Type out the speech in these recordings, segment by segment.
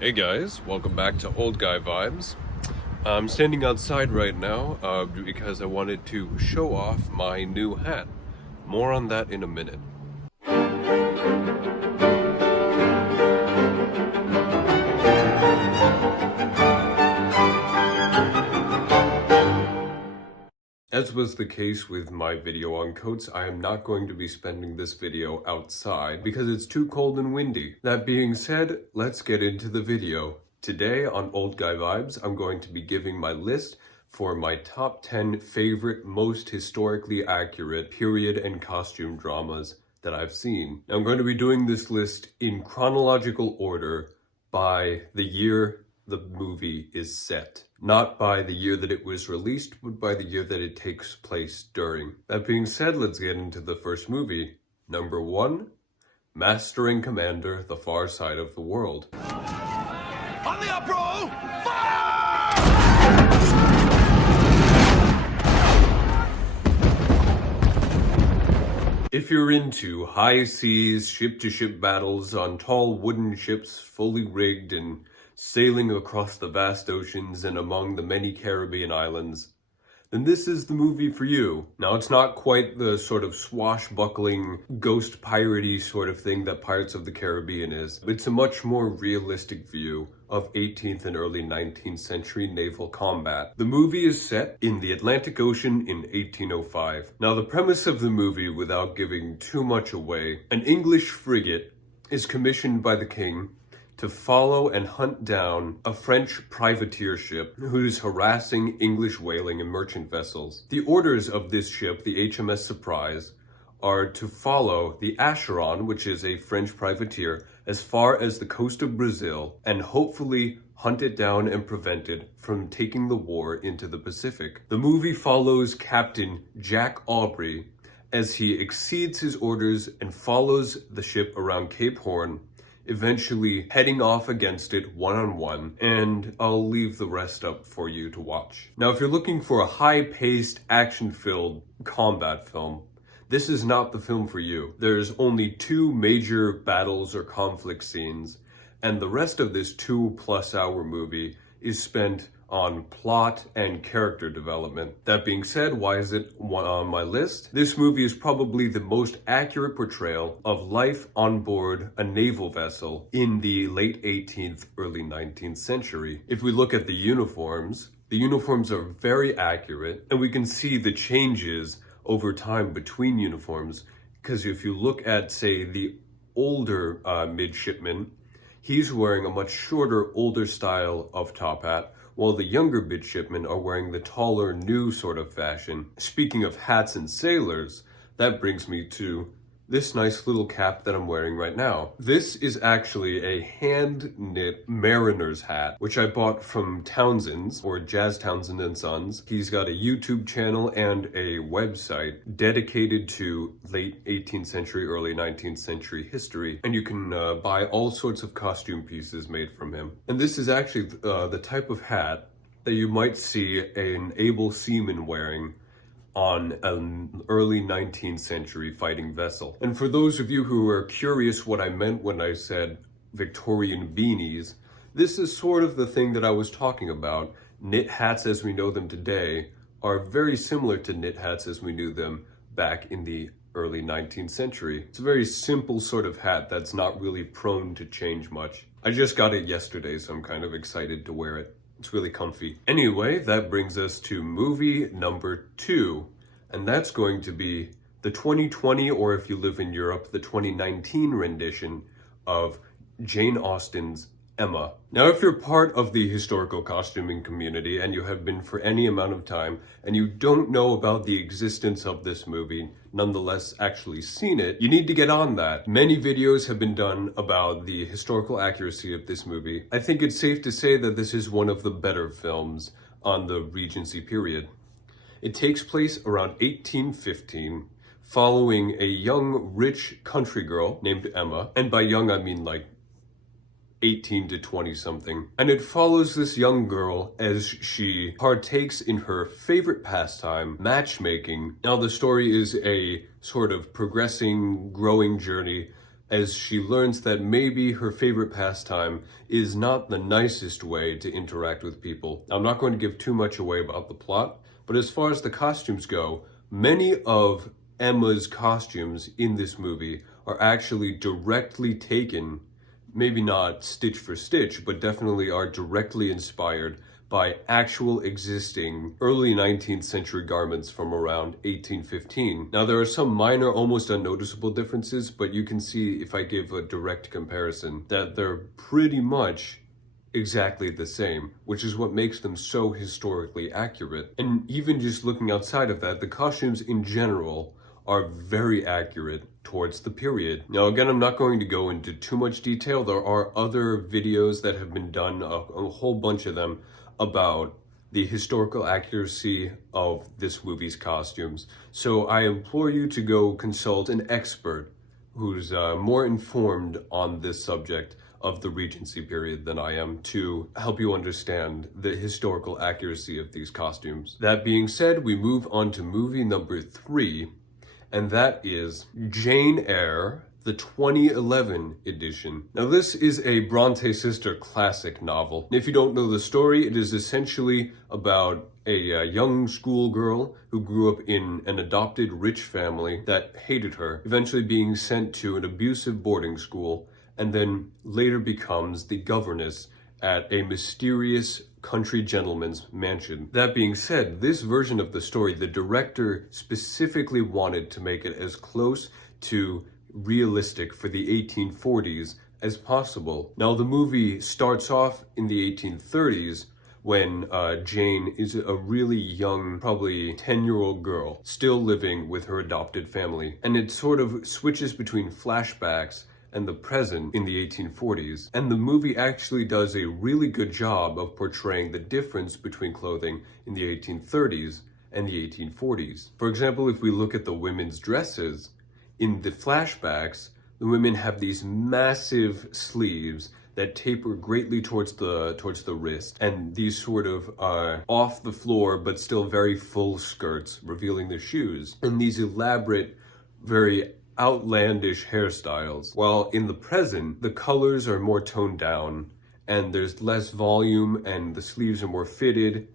Hey guys, welcome back to Old Guy Vibes. I'm standing outside right now because I wanted to show off my new hat. More on that in a minute. As was the case with my video on coats, I am not going to be spending this video outside because it's too cold and windy. That being said, let's get into the video. Today on Old Guy Vibes, I'm going to be giving my list for my top 10 favorite, most historically accurate period and costume dramas that I've seen. Now, I'm going to be doing this list in chronological order by the year the movie is set. Not by the year that it was released, but by the year that it takes place during. That being said, let's get into the first movie. Number 1, Master and Commander, The Far Side of the World. On the uproar! Fire! If you're into high seas, ship-to-ship battles on tall wooden ships fully rigged and sailing across the vast oceans and among the many Caribbean islands, then this is the movie for you. Now, it's not quite the sort of swashbuckling, ghost piratey sort of thing that Pirates of the Caribbean is. It's a much more realistic view of 18th and early 19th century naval combat. The movie is set in the Atlantic Ocean in 1805. Now, the premise of the movie, without giving too much away, an English frigate is commissioned by the king to follow and hunt down a French privateer ship who's harassing English whaling and merchant vessels. The orders of this ship, the HMS Surprise, are to follow the Acheron, which is a French privateer, as far as the coast of Brazil and hopefully hunt it down and prevent it from taking the war into the Pacific. The movie follows Captain Jack Aubrey as he exceeds his orders and follows the ship around Cape Horn, eventually heading off against it one-on-one, and I'll leave the rest up for you to watch. Now, if you're looking for a high-paced, action-filled combat film, this is not the film for you. There's only 2 major battles or conflict scenes, and the rest of this 2+ hour movie is spent on plot and character development. That being said, why is it on my list? This movie is probably the most accurate portrayal of life on board a naval vessel in the late 18th, early 19th century. If we look at the uniforms are very accurate, and we can see the changes over time between uniforms, because if you look at, say, the older midshipman, he's wearing a much shorter, older style of top hat, while the younger midshipmen are wearing the taller, new sort of fashion. Speaking of hats and sailors, that brings me to this nice little cap that I'm wearing right now. This is actually a hand-knit mariner's hat, which I bought from Townsend's, or Jazz Townsend and Sons. He's got a YouTube channel and a website dedicated to late 18th century, early 19th century history, and you can buy all sorts of costume pieces made from him. And this is actually the type of hat that you might see an able seaman wearing on an early 19th century fighting vessel. And for those of you who are curious what I meant when I said Victorian beanies, this is sort of the thing that I was talking about. Knit hats as we know them today are very similar to knit hats as we knew them back in the early 19th century. It's a very simple sort of hat that's not really prone to change much. I just got it yesterday, so I'm kind of excited to wear it. It's really comfy. Anyway, that brings us to movie number 2, and that's going to be the 2020, or if you live in Europe, the 2019 rendition of Jane Austen's Emma. Now, if you're part of the historical costuming community and you have been for any amount of time and you don't know about the existence of this movie, nonetheless actually seen it, you need to get on that. Many videos have been done about the historical accuracy of this movie. I think it's safe to say that this is one of the better films on the Regency period. It takes place around 1815, following a young, rich country girl named Emma, and by young I mean like 18 to 20 something. And it follows this young girl as she partakes in her favorite pastime, matchmaking. Now the story is a sort of progressing, growing journey as she learns that maybe her favorite pastime is not the nicest way to interact with people. I'm not going to give too much away about the plot, but as far as the costumes go, many of Emma's costumes in this movie are actually directly taken, maybe not stitch for stitch, but definitely are directly inspired by actual existing early 19th century garments from around 1815. Now, there are some minor, almost unnoticeable differences, but you can see if I give a direct comparison that they're pretty much exactly the same, which is what makes them so historically accurate. And even just looking outside of that, the costumes in general are very accurate towards the period. Now, again, I'm not going to go into too much detail. There are other videos that have been done, a whole bunch of them, about the historical accuracy of this movie's costumes. So I implore you to go consult an expert who's more informed on this subject of the Regency period than I am to help you understand the historical accuracy of these costumes. That being said, we move on to movie number 3, and that is Jane Eyre, the 2011 edition. Now, this is a Bronte sister classic novel. And if you don't know the story, it is essentially about a young schoolgirl who grew up in an adopted rich family that hated her, eventually being sent to an abusive boarding school, and then later becomes the governess at a mysterious country gentleman's mansion. That being said, this version of the story, the director specifically wanted to make it as close to realistic for the 1840s as possible. Now, the movie starts off in the 1830s when Jane is a really young, probably 10-year-old girl, still living with her adopted family. And it sort of switches between flashbacks and the present in the 1840s. And the movie actually does a really good job of portraying the difference between clothing in the 1830s and the 1840s. For example, if we look at the women's dresses, in the flashbacks, the women have these massive sleeves that taper greatly towards the wrist, and these sort of off the floor but still very full skirts revealing the shoes, and these elaborate, very outlandish hairstyles. While in the present, the colors are more toned down, and there's less volume, and the sleeves are more fitted,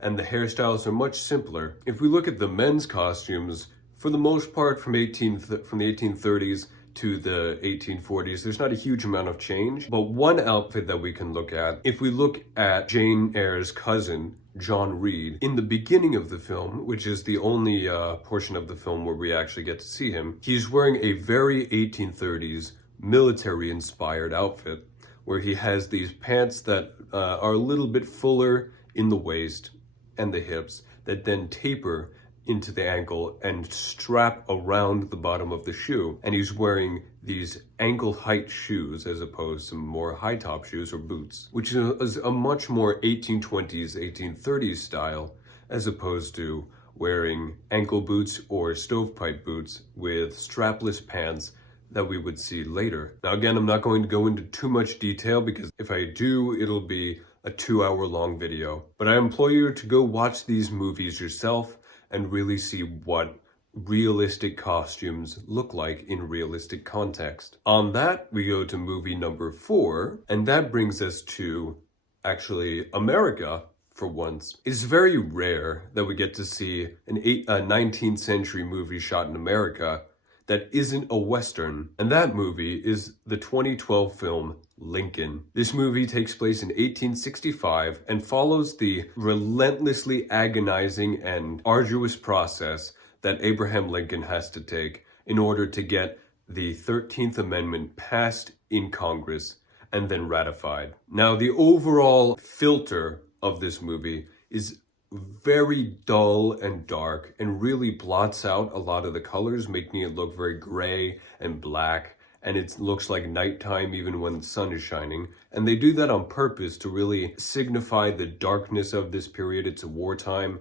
and the hairstyles are much simpler. If we look at the men's costumes, for the most part, from the 1830s to the 1840s, there's not a huge amount of change. But one outfit that we can look at, if we look at Jane Eyre's cousin, John Reed, in the beginning of the film, which is the only portion of the film where we actually get to see him, he's wearing a very 1830s military-inspired outfit, where he has these pants that are a little bit fuller in the waist and the hips, that then taper into the ankle and strap around the bottom of the shoe. And he's wearing these ankle height shoes as opposed to more high top shoes or boots, which is a much more 1820s, 1830s style, as opposed to wearing ankle boots or stovepipe boots with strapless pants that we would see later. Now, again, I'm not going to go into too much detail because if I do, it'll be a 2-hour long video. But I implore you to go watch these movies yourself and really see what realistic costumes look like in realistic context. On that, we go to movie number 4, and that brings us to, actually, America, for once. It's very rare that we get to see a 19th century movie shot in America that isn't a Western, and that movie is the 2012 film Lincoln. This movie takes place in 1865 and follows the relentlessly agonizing and arduous process that Abraham Lincoln has to take in order to get the 13th Amendment passed in Congress and then ratified. Now, the overall filter of this movie is very dull and dark and really blots out a lot of the colors, making it look very gray and black, and it looks like nighttime even when the sun is shining. And they do that on purpose to really signify the darkness of this period. It's a wartime.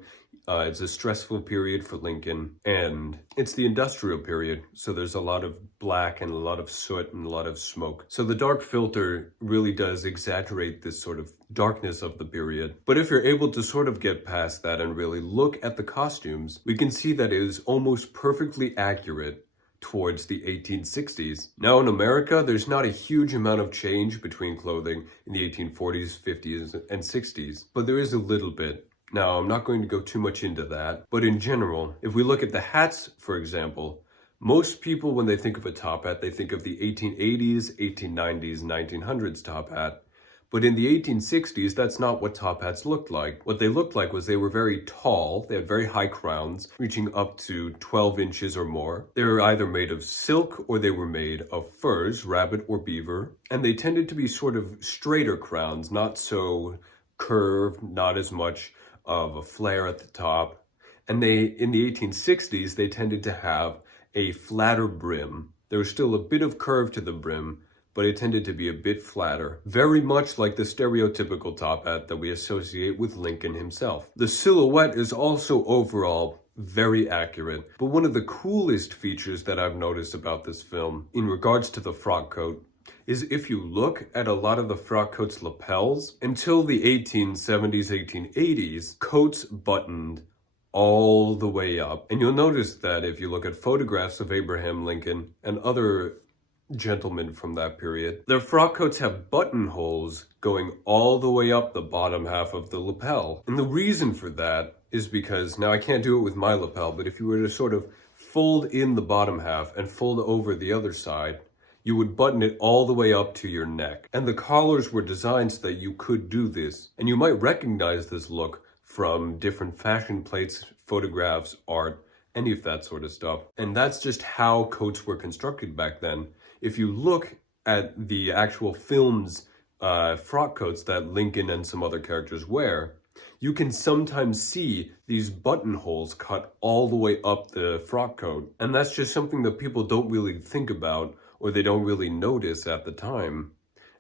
It's a stressful period for Lincoln, and it's the industrial period, so there's a lot of black and a lot of soot and a lot of smoke. So the dark filter really does exaggerate this sort of darkness of the period. But if you're able to sort of get past that and really look at the costumes, we can see that it is almost perfectly accurate towards the 1860s. Now in America, there's not a huge amount of change between clothing in the 1840s, 50s, and 60s, but there is a little bit. Now, I'm not going to go too much into that, but in general, if we look at the hats, for example, most people, when they think of a top hat, they think of the 1880s, 1890s, 1900s top hat. But in the 1860s, that's not what top hats looked like. What they looked like was they were very tall, they had very high crowns, reaching up to 12 inches or more. They were either made of silk or they were made of furs, rabbit or beaver, and they tended to be sort of straighter crowns, not so curved, not as much of a flare at the top. And in the 1860s, they tended to have a flatter brim. There was still a bit of curve to the brim, but it tended to be a bit flatter, very much like the stereotypical top hat that we associate with Lincoln himself. The silhouette is also overall very accurate, but one of the coolest features that I've noticed about this film in regards to the frock coat is if you look at a lot of the frock coat's lapels, until the 1870s, 1880s, coats buttoned all the way up. And you'll notice that if you look at photographs of Abraham Lincoln and other gentlemen from that period, their frock coats have buttonholes going all the way up the bottom half of the lapel. And the reason for that is because, now I can't do it with my lapel, but if you were to sort of fold in the bottom half and fold over the other side, you would button it all the way up to your neck. And the collars were designed so that you could do this. And you might recognize this look from different fashion plates, photographs, art, any of that sort of stuff. And that's just how coats were constructed back then. If you look at the actual film's frock coats that Lincoln and some other characters wear, you can sometimes see these buttonholes cut all the way up the frock coat. And that's just something that people don't really think about, or they don't really notice at the time.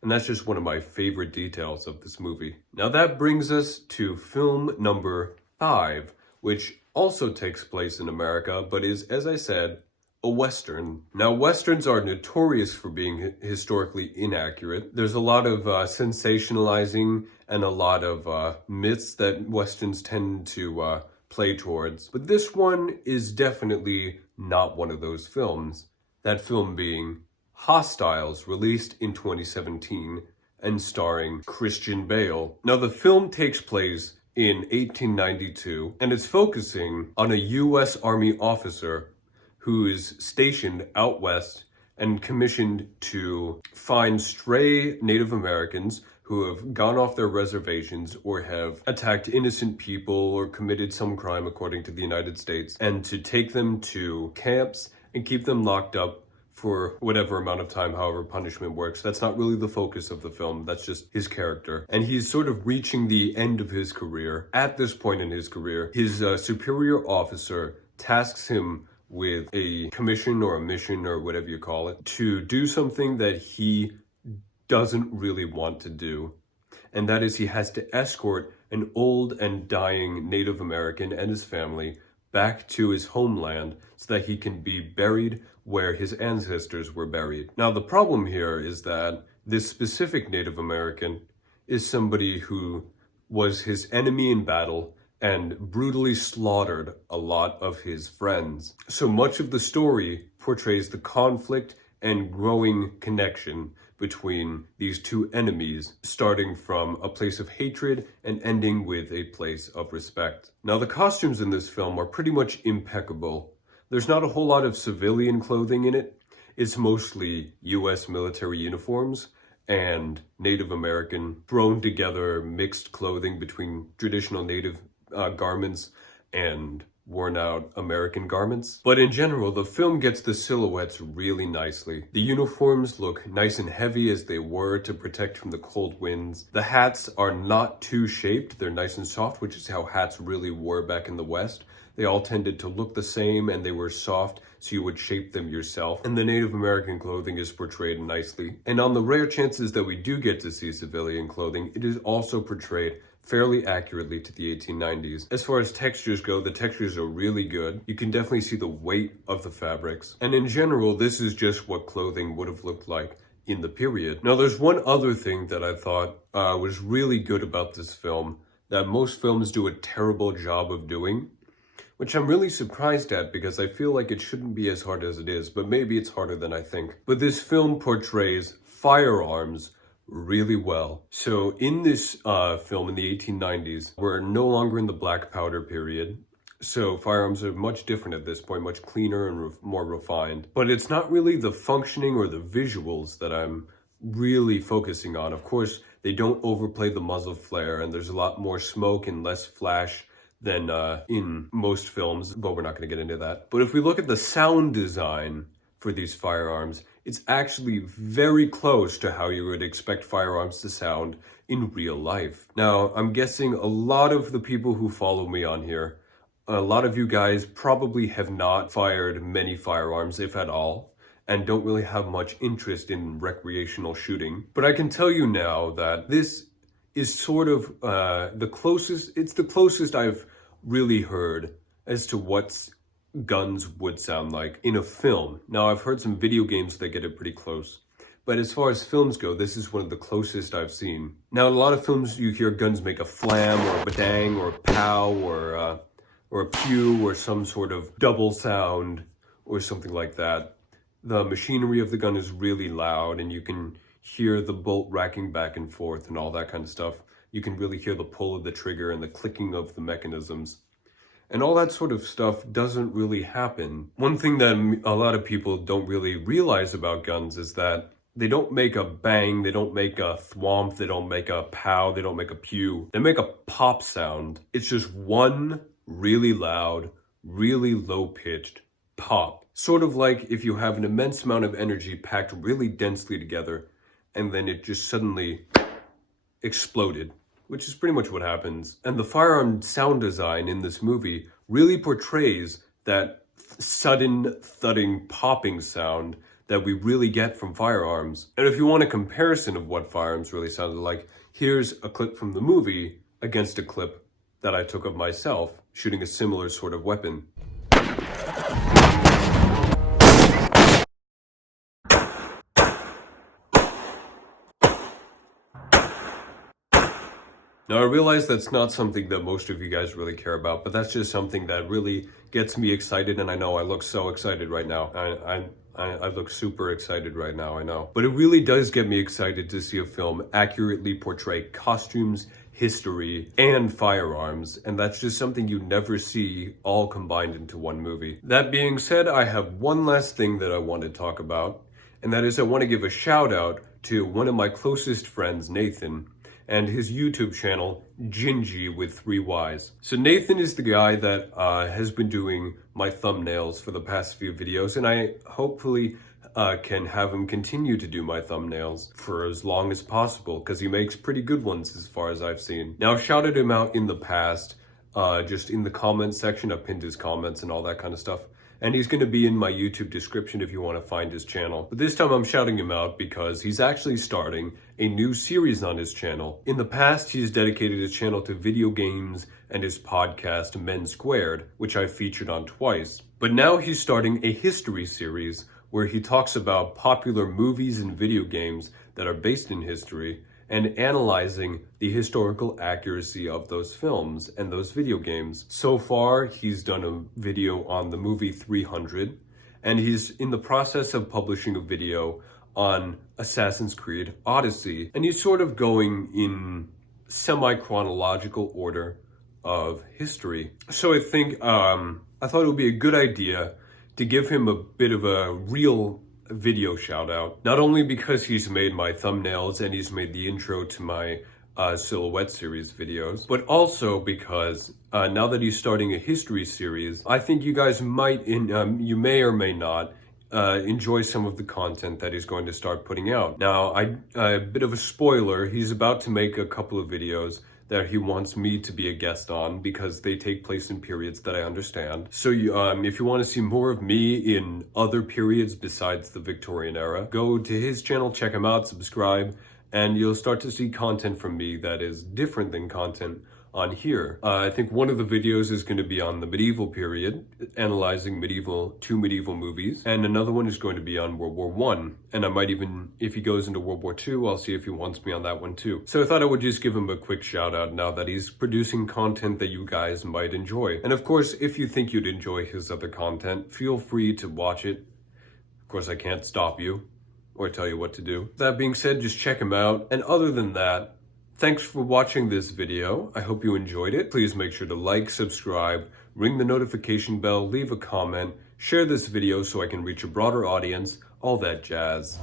And that's just one of my favorite details of this movie. Now that brings us to film number 5, which also takes place in America, but is, as I said, a Western. Now, Westerns are notorious for being historically inaccurate. There's a lot of sensationalizing and a lot of myths that Westerns tend to play towards. But this one is definitely not one of those films. That film being Hostiles, released in 2017 and starring Christian Bale. Now, the film takes place in 1892, and it's focusing on a U.S. Army officer who is stationed out west and commissioned to find stray Native Americans who have gone off their reservations or have attacked innocent people or committed some crime according to the United States, and to take them to camps and keep them locked up for whatever amount of time, however punishment works. That's not really the focus of the film, that's just his character. And he's sort of reaching the end of his career. At this point in his career, his superior officer tasks him with a commission or a mission or whatever you call it, to do something that he doesn't really want to do. And that is, he has to escort an old and dying Native American and his family back to his homeland so that he can be buried where his ancestors were buried. Now, the problem here is that this specific Native American is somebody who was his enemy in battle and brutally slaughtered a lot of his friends. So much of the story portrays the conflict and growing connection between these two enemies, starting from a place of hatred and ending with a place of respect. Now, the costumes in this film are pretty much impeccable. There's not a whole lot of civilian clothing in it. It's mostly US military uniforms and Native American thrown together mixed clothing between traditional Native garments and worn out American garments. But in general, the film gets the silhouettes really nicely. The uniforms look nice and heavy as they were to protect from the cold winds. The hats are not too shaped, they're nice and soft, which is how hats really were back in the West. They all tended to look the same and they were soft, so you would shape them yourself. And the Native American clothing is portrayed nicely. And on the rare chances that we do get to see civilian clothing, it is also portrayed fairly accurately to the 1890s. As far as textures go, the textures are really good. You can definitely see the weight of the fabrics. And in general, this is just what clothing would have looked like in the period. Now, there's one other thing that I thought was really good about this film that most films do a terrible job of doing, which I'm really surprised at because I feel like it shouldn't be as hard as it is, but maybe it's harder than I think. But this film portrays firearms really well. So in this film in the 1890s, we're no longer in the black powder period. So firearms are much different at this point, much cleaner and more refined. But it's not really the functioning or the visuals that I'm really focusing on. Of course, they don't overplay the muzzle flare, and there's a lot more smoke and less flash than in most films, but we're not going to get into that. But if we look at the sound design for these firearms, it's actually very close to how you would expect firearms to sound in real life. Now, I'm guessing a lot of the people who follow me on here, a lot of you guys probably have not fired many firearms, if at all, and don't really have much interest in recreational shooting. But I can tell you now that this is sort of the closest I've really heard as to what guns would sound like in a film. Now, I've heard some video games that get it pretty close, but as far as films go, this is one of the closest I've seen. Now, in a lot of films, you hear guns make a flam or a badang or a pow or a pew or some sort of double sound or something like that. The machinery of the gun is really loud, and you can hear the bolt racking back and forth and all that kind of stuff. You can really hear the pull of the trigger and the clicking of the mechanisms. And all that sort of stuff doesn't really happen. One thing that a lot of people don't really realize about guns is that they don't make a bang, they don't make a thwomp, they don't make a pow, they don't make a pew. They make a pop sound. It's just one really loud, really low-pitched pop. Sort of like if you have an immense amount of energy packed really densely together, and then it just suddenly exploded, which is pretty much what happens. And the firearm sound design in this movie really portrays that sudden thudding popping sound that we really get from firearms. And if you want a comparison of what firearms really sounded like, here's a clip from the movie against a clip that I took of myself shooting a similar sort of weapon. Now, I realize that's not something that most of you guys really care about, but that's just something that really gets me excited, and I know I look so excited right now. I look super excited right now, I know. But it really does get me excited to see a film accurately portray costumes, history, and firearms, and that's just something you never see all combined into one movie. That being said, I have one last thing that I want to talk about, and that is I want to give a shout out to one of my closest friends, Nathan, and his YouTube channel, Gingy with 3 Ys. So Nathan is the guy that has been doing my thumbnails for the past few videos, and I hopefully can have him continue to do my thumbnails for as long as possible, because he makes pretty good ones as far as I've seen. Now, I've shouted him out in the past, just in the comments section. I've pinned his comments and all that kind of stuff. And he's going to be in my YouTube description if you want to find his channel. But this time I'm shouting him out because he's actually starting a new series on his channel. In the past, he's dedicated his channel to video games and his podcast, Men Squared, which I've featured on twice. But now he's starting a history series where he talks about popular movies and video games that are based in history and analyzing the historical accuracy of those films and those video games. So far, he's done a video on the movie 300, and he's in the process of publishing a video on Assassin's Creed Odyssey, and he's sort of going in semi-chronological order of history. So I think, I thought it would be a good idea to give him a bit of a real video shout out, not only because he's made my thumbnails and he's made the intro to my silhouette series videos, but also because now that he's starting a history series, I think you guys might, you may or may not enjoy some of the content that he's going to start putting out. Now, a bit of a spoiler, he's about to make a couple of videos that he wants me to be a guest on because they take place in periods that I understand. So if you want to see more of me in other periods besides the Victorian era, go to his channel, check him out, subscribe, and you'll start to see content from me that is different than content on here. I think one of the videos is going to be on the medieval period, analyzing two medieval movies, and another one is going to be on World War One. And I might even, if he goes into World War II, I'll see if he wants me on that one too. So I thought I would just give him a quick shout out now that he's producing content that you guys might enjoy. And of course, if you think you'd enjoy his other content, feel free to watch it. Of course, I can't stop you or tell you what to do. That being said, just check him out. And other than that, thanks for watching this video. I hope you enjoyed it. Please make sure to like, subscribe, ring the notification bell, leave a comment, share this video so I can reach a broader audience, all that jazz.